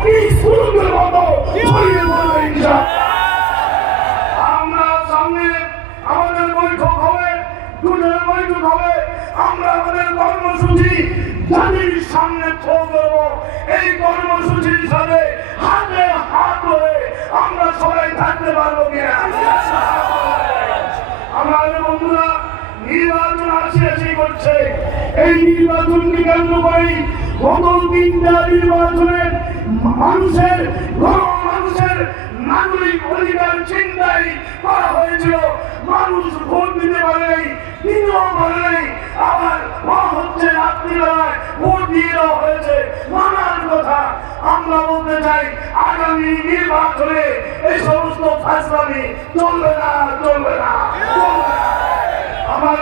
স্কুলের মতো ছড়িয়ে পড়বে ইনশাআল্লাহ। আমরা সামনে আমাদের বৈঠক হবে, দুজনের বৈঠক হবে, আমরা আমাদের কর্মসূচি জাতির সামনে তুলে ধরব। এই কর্মসূচির সাথে হাতে হাত ধরে আমরা সবাই থাকতে পারবো কিনা? আমাদের বন্ধুরা নির্বাচন আসি করছে, এই নির্বাচনকে কেন্দ্র করে গত তিনটা নির্বাচনে মানুষের নাগরিক অধিকার চিন্তাই করা হয়েছিল। মানুষ ভোট দিতে পারেনি, দিতেও পারেনি, আবার হচ্ছে রাত্রিবেলায় ভোট দিয়ে দেওয়া হয়েছে। মানার কথা আমরা বলতে চাই, আগামী নির্বাচনে এই সমস্ত ফাঁসলামি চলবে না, চলবে না, চলবে না। আমার